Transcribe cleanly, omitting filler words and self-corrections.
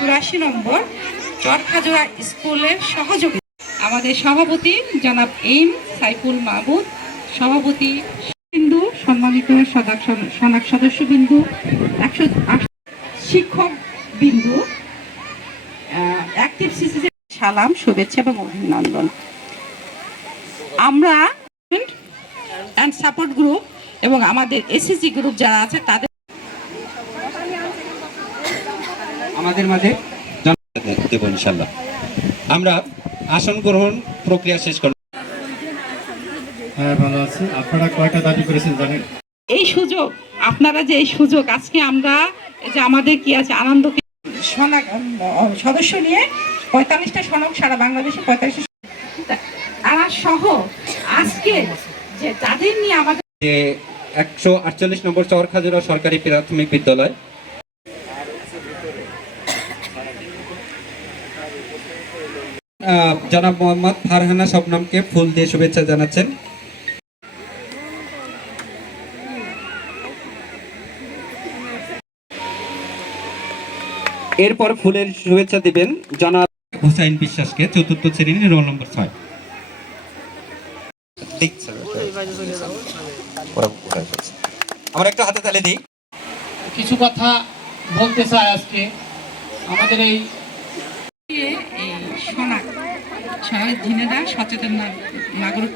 84 নম্বর চরখাজোড়া স্কুলের সহযোগী আমাদের সভাপতি জনাব এম সাইফুল মাহমুদ, সভাপতি বিন্দু, সম্মানিত সদস্য বিন্দু, 108 শিক্ষক বিন্দু, অ্যাক্টিভ সিসিসি সালাম, শুভেচ্ছা এবং অভিনন্দন। আমরা অ্যান্ড সাপোর্ট গ্রুপ এবং আমাদের এসএসজি গ্রুপ যারা আছে তাদের আমাদের মাঝে দেব ইনশাআল্লাহ। আমরা আসন গ্রহণ প্রক্রিয়া শেষ করব। হ্যাঁ, ভালো আছি। আপনারা কয়টা দাবি করেছেন জানেন? এই সুযোগ, আপনারা যে এই সুযোগ আজকে আমরা যে আমাদের কি আছে আনন্দ সদস্য নিয়ে 45টা সনক সারা বাংলাদেশে 45 তারা সহ আজকে যে তাদের নিয়ে আমাদের যে 148 নম্বর চরখাজোড়া সরকারি প্রাথমিক বিদ্যালয় জনাব মোহাম্মদ ফারহানা শবনমকে ফুল দিয়ে শুভেচ্ছা জানাচ্ছেন। এরপর ফুলের শুভেচ্ছা দিবেন জনাব হুসাইন বিশ্বাসকে, চতুর্থ শ্রেণীর রোল নম্বর 6। আমরা একটু হাতে তালি দিই। কিছু কথা বলতে চাই আজকে আমাদের এই সোনা ঝিনেদা সচেতন নাগরিক